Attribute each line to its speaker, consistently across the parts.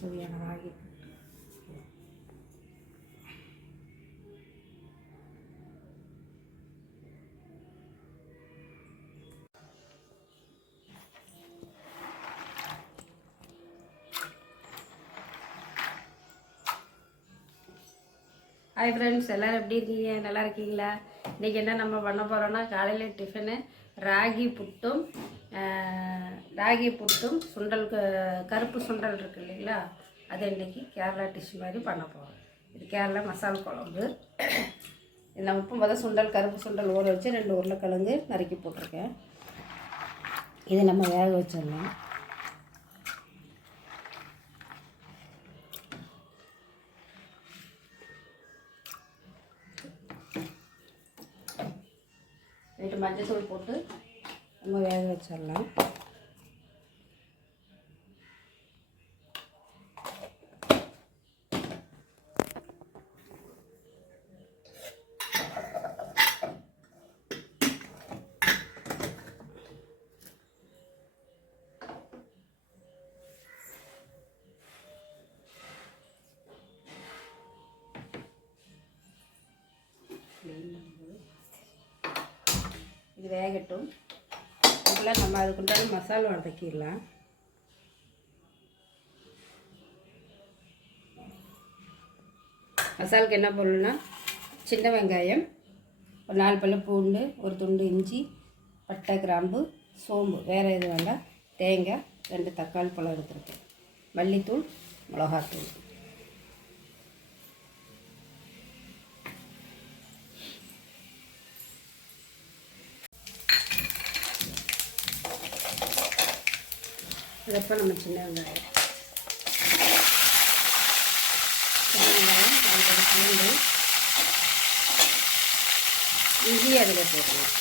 Speaker 1: so we have hi friends எல்லோரும் எப்படி இருக்கீங்க நல்லா இருக்கீங்களா இன்றைக்கி என்ன நம்ம பண்ண போகிறோன்னா காலையில் டிஃபனு ராகி புட்டும் ராகி புட்டும் சுண்டல் கருப்பு சுண்டல் இருக்கு இல்லைங்களா அது இன்றைக்கி கேரளா டிஷ் மாதிரி பண்ண போகிறோம் இது கேரளா மசால் குழம்பு இந்த உப்பு முதல் சுண்டல் கருப்பு சுண்டல் ஊற வச்சு ரெண்டு உருளைக்கிழங்கு நறுக்கி போட்டிருக்கேன் இதை நம்ம வேக வச்சிடலாம் கொஞ்சம் மஞ்சள் தூள் போட்டு நம்ம வேக வச்சிடலாம் இது வேகட்டும் அதுக்குலாம் நம்ம அதுக்கு உண்டான மசாலா வதக்கிடலாம் மசாலுக்கு என்ன பொருள்னா சின்ன வெங்காயம் ஒரு நாலு பல்ல பூண்டு ஒரு துண்டு இஞ்சி பட்டை கிராம்பு சோம்பு வேறு எது வேண்டாம் தேங்காய் ரெண்டு தக்காளி பழம் எடுத்துருக்கேன் மல்லித்தூள் மிளகாத்தூள் இதப்போ நம்ம சின்ன வெங்காயம் சின்ன வெங்காயம் அதுக்கு பூண்டு இஞ்சி அதில் போடணும்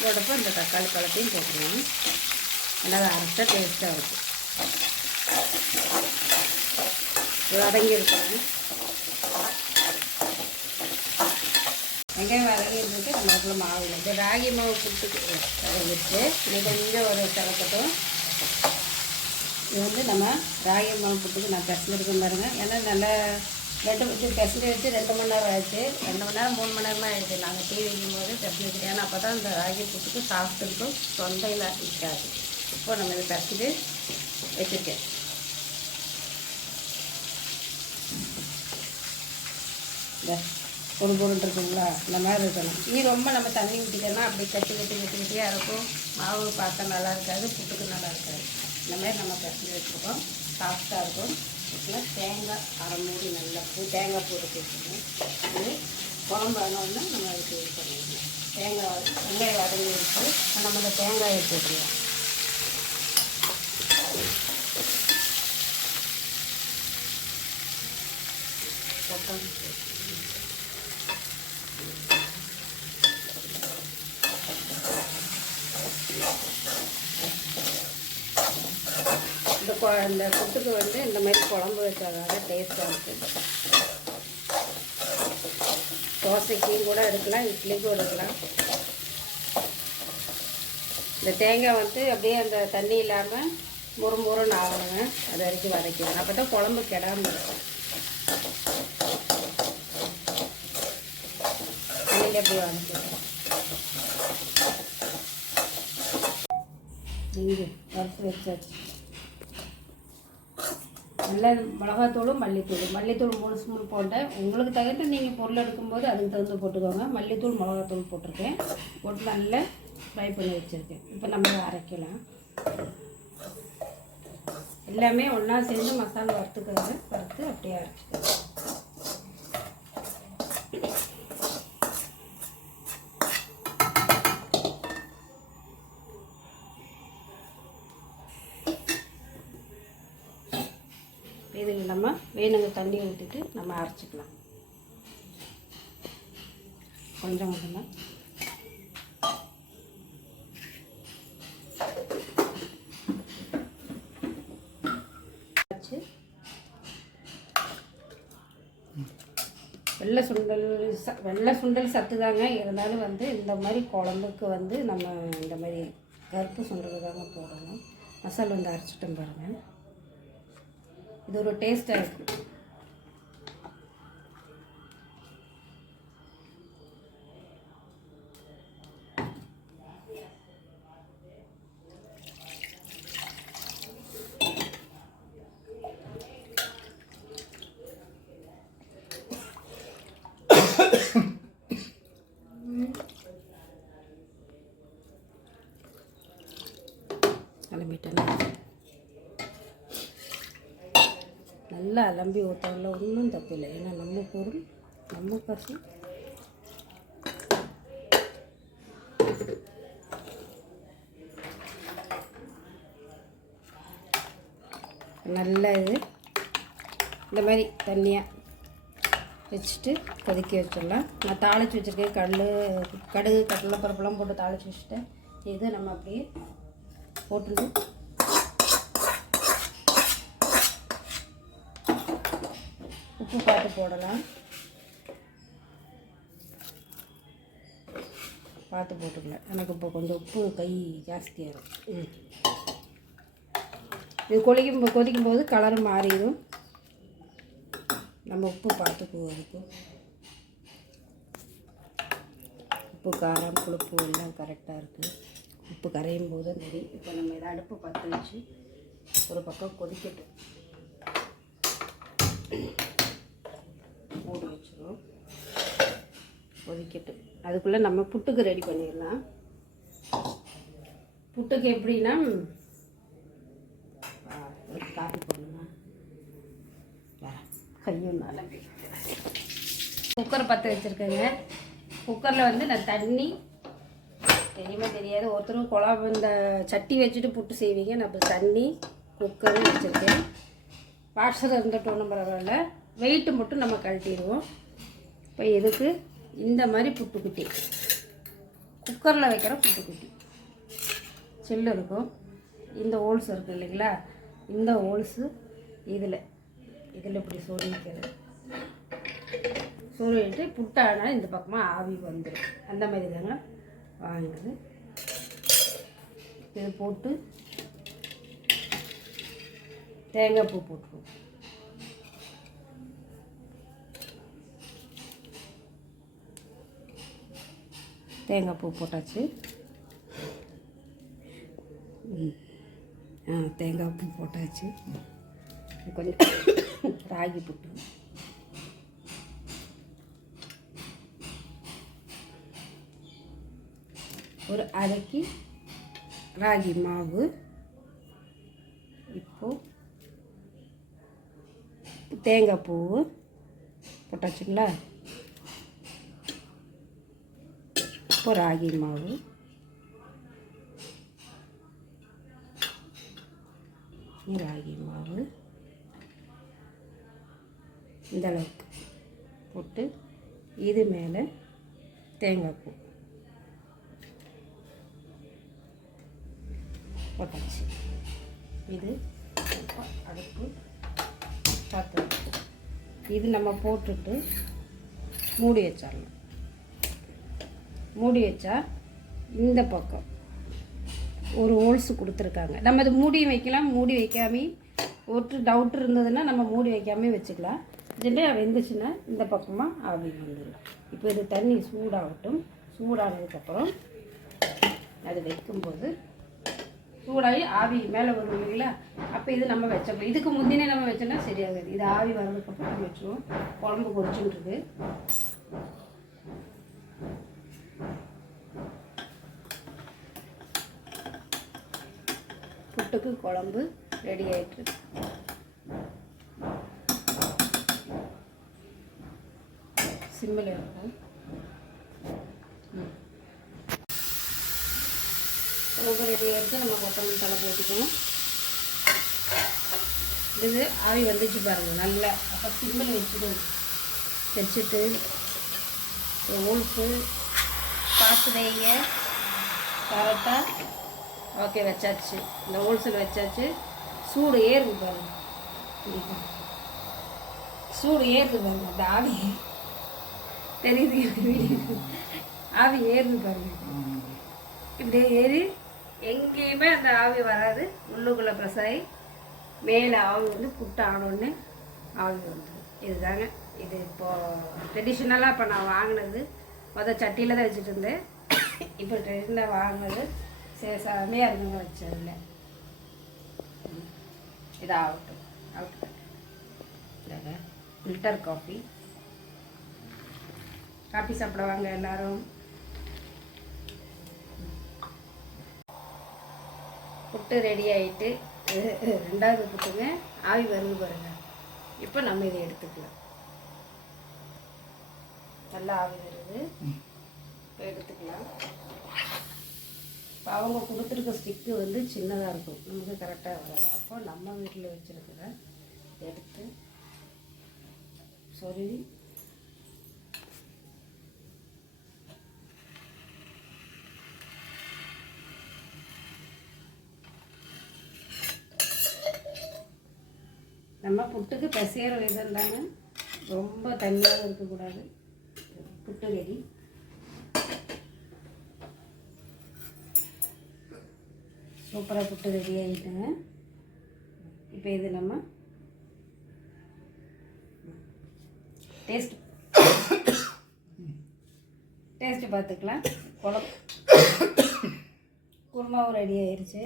Speaker 1: போட்டப்போ இந்த தக்காளி பழத்தையும் போட்டுருவோம் நல்லா அரைச்சா டேஸ்ட்டாக இருக்கும் வதங்கி இருக்கணும் வெங்காயம் வதங்கிட்டு நம்மளுக்குள்ள மாவு இந்த ராகி மாவு கொடுத்துட்டு வதங்கிட்டு மிக மிக ஒரு கலக்கட்டும் இது வந்து நம்ம ராகி மாவு புட்டுக்கு நான் பிசைஞ்சிருக்கேன் பாருங்கள் ஏன்னா நல்லா ரெண்டு வச்சு பிசைஞ்சு வச்சு ரெண்டு மணி நேரம் ஆயிடுச்சு ரெண்டு மணி நேரம் மூணு மணி நேரமாக ஆயிடுச்சு நாங்கள் டீ வைக்கும் போது பிசைஞ்சு வச்சு ஏன்னா அப்போ தான் இந்த ராகி கொடுத்துட்டு சாப்பிட்டுருக்கும் இருக்கும் தொண்டையில் இருக்காது இப்போ நம்ம இதை பிசைஞ்சு வச்சுருக்கேன் இந்த பொடு பொருள் இருக்குங்களா இந்த மாதிரி இருக்கணும் இது ரொம்ப நம்ம தண்ணி ஊற்றிக்கலாம் அப்படி கட்டி கட்டி கட்டி கட்டியாக இருக்கும் மாவு பார்த்தா நல்லா இருக்காது புட்டுக்கு நல்லா இருக்காது இந்த மாதிரி நம்ம கட்டி வச்சுருக்கோம் சாஃப்டாக இருக்கும் இதில் தேங்காய் அரை மூடி நல்லா பூ தேங்காய் பூ வச்சுக்கணும் இது குழம்பு ஆனோன்னா நம்ம அதுக்கு இது பண்ணிடணும் தேங்காய் வெங்காயம் வதங்கி இருக்குது நம்ம அந்த தேங்காய் எடுத்துக்கலாம் வேறு டேஸ்ட்டாக இருக்குது தோசைக்கும் கூட எடுக்கலாம் இட்லிக்கும் எடுக்கலாம் இந்த தேங்காய் வந்து அப்படியே அந்த தண்ணி இல்லாமல் முறுமுறுன்னு ஆகணுங்க அது வரைக்கும் வதக்கிடணும் அப்போ தான் குழம்பு கெடாமல் இருக்கும் தண்ணியில் அப்படியே வதக்கிடணும் இங்கே வறுத்து வச்சாச்சு நல்லா மிளகாத்தூளும் மல்லித்தூள் மல்லித்தூள் மூணு ஸ்பூன் போட்டேன் உங்களுக்கு தகுந்த நீங்கள் பொருள் எடுக்கும்போது அதுக்கு தகுந்த போட்டுக்கோங்க மல்லித்தூள் மிளகாத்தூள் போட்டிருக்கேன் போட்டு நல்லா ஃப்ரை பண்ணி வச்சுருக்கேன் இப்போ நம்ம அரைக்கலாம் எல்லாமே ஒன்றா சேர்ந்து மசாலா வறுத்துக்கிறது வறுத்து அப்படியே அரைச்சிக்கலாம் நம்ம வேணுங்க தண்ணி ஊற்றிட்டு நம்ம அரைச்சிக்கலாம் கொஞ்சம் கொஞ்சமாக வெள்ளை சுண்டல் ச வெள்ளை சுண்டல் சத்து தாங்க இருந்தாலும் வந்து இந்த மாதிரி குழம்புக்கு வந்து நம்ம இந்த மாதிரி கருப்பு சுண்டல் தாங்க போடணும் மசாலா வந்து அரைச்சிட்டோம் பாருங்கள் இது ஒரு டேஸ்ட்டாக இருக்குது நல்லா அலம்பி ஊற்றல ஒன்றும் தப்பில்லை ஏன்னா நம்ம பொருள் நம்ம பசு நல்ல இது இந்த மாதிரி தண்ணியாக வச்சுட்டு கொதிக்க வச்சிடலாம் நான் தாளித்து வச்சுருக்கேன் கல் கடுகு பருப்புலாம் போட்டு தாளித்து வச்சுட்டேன் இதை நம்ம அப்படியே போட்டுட்டு உப்பு பார்த்து போடலாம் பார்த்து போட்டுக்கல எனக்கு இப்போ கொஞ்சம் உப்பு கை ஜாஸ்தியாக இருக்கும் இது கொதிக்கும் கொதிக்கும் போது கலரும் மாறிடும் நம்ம உப்பு பார்த்து அதுக்கும் உப்பு காரம் புளிப்பு எல்லாம் கரெக்டாக இருக்குது உப்பு கரையும் போது சரி இப்போ நம்ம இதை அடுப்பு பற்ற வச்சு ஒரு பக்கம் கொதிக்கட்டும் கொதிக்கட்டும் அதுக்குள்ளே நம்ம புட்டுக்கு ரெடி பண்ணிடலாம் புட்டுக்கு எப்படின்னா ஒரு காஃபி போடணுமா கையும் நல்லா குக்கரை பற்ற வச்சுருக்கேங்க குக்கரில் வந்து நான் தண்ணி தெரியுமே தெரியாது ஒருத்தரும் குழம்பு இந்த சட்டி வச்சுட்டு புட்டு செய்வீங்க நம்ம தண்ணி குக்கர் வச்சுருக்கேன் வாட்ஸ்அப் இருந்துட்டோன்னு பரவாயில்ல வெயிட்டு மட்டும் நம்ம கழட்டிடுவோம் இப்போ எதுக்கு இந்த மாதிரி புட்டுக்குட்டி குக்கரில் வைக்கிற புட்டுக்குட்டி செல்லு இருக்கும் இந்த ஹோல்ஸ் இருக்குது இல்லைங்களா இந்த ஹோல்ஸு இதில் இதில் இப்படி சோழிக்கிறது சோழிட்டு புட்டானா இந்த பக்கமாக ஆவி வந்துடும் அந்த மாதிரி தாங்க வாங்கிறது இதை போட்டு தேங்காய் பூ போட்டுருவோம் தேங்காய் பூ போட்டாச்சு ஆ தேங்காய் பூ போட்டாச்சு கொஞ்சம் ராகி புட்டு ஒரு அரைக்கு ராகி மாவு இப்போது தேங்காய் பூ போட்டாச்சுங்களா இப்போ ராகி மாவு ராகி மாவு இந்தளவுக்கு போட்டு இது மேலே தேங்காய் பூ போட்டாச்சு இது அடுப்பு பார்த்து இது நம்ம போட்டுட்டு மூடி வச்சிடலாம் மூடி வச்சா இந்த பக்கம் ஒரு ஹோல்ஸ் கொடுத்துருக்காங்க நம்ம அது மூடி வைக்கலாம் மூடி வைக்காம ஒரு டவுட் இருந்ததுன்னா நம்ம மூடி வைக்காம வச்சுக்கலாம் ஜெண்டே வெந்துச்சுன்னா இந்த பக்கமாக ஆவி வந்துடும் இப்போ இது தண்ணி சூடாகட்டும் சூடானதுக்கப்புறம் அது வைக்கும்போது சூடாகி ஆவி மேலே வரும் இல்லைங்களா அப்போ இது நம்ம வச்சோம் இதுக்கு முந்தினே நம்ம வச்சோம்னா சரியாகாது இது ஆவி வர்றதுக்கப்புறம் வச்சுருவோம் குழம்பு கொதிச்சுட்டுருக்கு புட்டுக்கு குழம்பு ரெடி ஆயிட்டு சிம்மில் குழம்பு ரெடி ஆயிடுச்சு நம்ம கொத்தமல்லி தலை போட்டுக்கணும் இது ஆவி வந்துச்சு பாருங்கள் நல்லா அப்போ சிம்மில் வச்சுக்கணும் வச்சுட்டு உளுப்பு பார்த்து வைங்க கரெக்டாக ஓகே வச்சாச்சு இந்த ஹோல்சேல் வச்சாச்சு சூடு ஏறுது பாருங்க சூடு ஏறுது பாருங்க அந்த ஆவி தெரியுது ஆவி ஏறுது பாருங்க இப்படியே ஏறி எங்கேயுமே அந்த ஆவி வராது உள்ளுக்குள்ளே பிரசாயி மேலே ஆவி வந்து புட்டு ஆனோடனே ஆவி வந்துடும் இதுதாங்க இது இப்போது ட்ரெடிஷ்னலாக இப்போ நான் வாங்கினது மொதல் சட்டியில் தான் வச்சுட்டு இருந்தேன் இப்போ ட்ரெயினில் வாங்கினது சேசாமே அதுங்க வச்சதில்ல இது ஆகட்டும் ஃபில்டர் காஃபி காஃபி சாப்பிடுவாங்க எல்லோரும் புட்டு ரெடி ஆகிட்டு ரெண்டாவது புட்டுங்க ஆவி வருது பாருங்க இப்போ நம்ம இதை எடுத்துக்கலாம் நல்லா ஆவி இருக்குது இப்போ எடுத்துக்கலாம் இப்போ அவங்க கொடுத்துருக்க ஸ்டிக்கு வந்து சின்னதாக இருக்கும் நமக்கு கரெக்டாக வராது அப்போ நம்ம வீட்டில் வச்சுருக்கிற எடுத்து சொல்லி நம்ம புட்டுக்கு பசியற விதம் தாங்க ரொம்ப தண்ணியாக இருக்கக்கூடாது புட்டு ரெடி சூப்பராக புட்டு ரெடி ஆகிட்டுங்க இப்போ இது நம்ம டேஸ்ட் டேஸ்ட்டு பார்த்துக்கலாம் குழம்பு குருமாவும் ரெடி ஆயிடுச்சு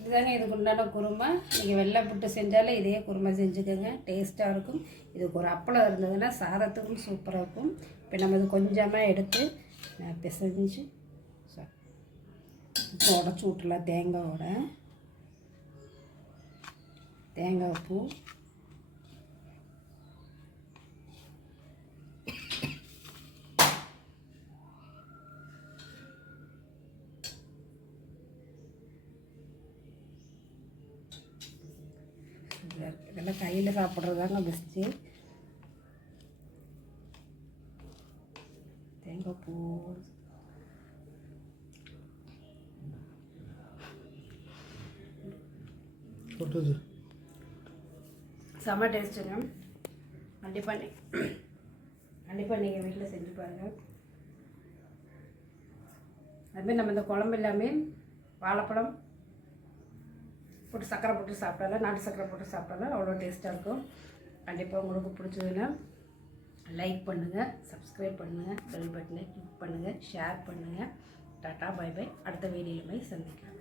Speaker 1: இதுதாங்க இதுக்கு உண்டான குருமா நீங்கள் வெள்ளை புட்டு செஞ்சாலே இதே குருமா செஞ்சுக்கோங்க டேஸ்ட்டாக இருக்கும் இதுக்கு ஒரு அப்பளம் இருந்ததுன்னா சாதத்துக்கும் சூப்பராக இருக்கும் இப்போ நம்ம இது கொஞ்சமாக எடுத்து நான் பிசைஞ்சு இப்போ உடச்சி விட்டுலாம் தேங்காவோட தேங்காய் பூ இதெல்லாம் கையில் சாப்பிட்றதாங்க பெஸ்ட்டு தேங்காய் பூ கொட்டுது செம்ம டேஸ்ட்டுங்க கண்டிப்பாக கண்டிப்பாக நீங்கள் வீட்டில் செஞ்சு பாருங்கள் அதுமாதிரி நம்ம இந்த குழம்பு எல்லாமே வாழைப்பழம் போட்டு சக்கரை போட்டு சாப்பிட்டாலும் நாட்டு சக்கரை போட்டு சாப்பிட்டாலும் அவ்வளோ டேஸ்ட்டாக இருக்கும் கண்டிப்பாக உங்களுக்கு பிடிச்சதுன்னா லைக் பண்ணுங்கள் சப்ஸ்கிரைப் பண்ணுங்கள் பெல் பட்டனை கிளிக் பண்ணுங்கள் ஷேர் பண்ணுங்கள் டாட்டா பை பை அடுத்த போய் சந்திக்கலாம்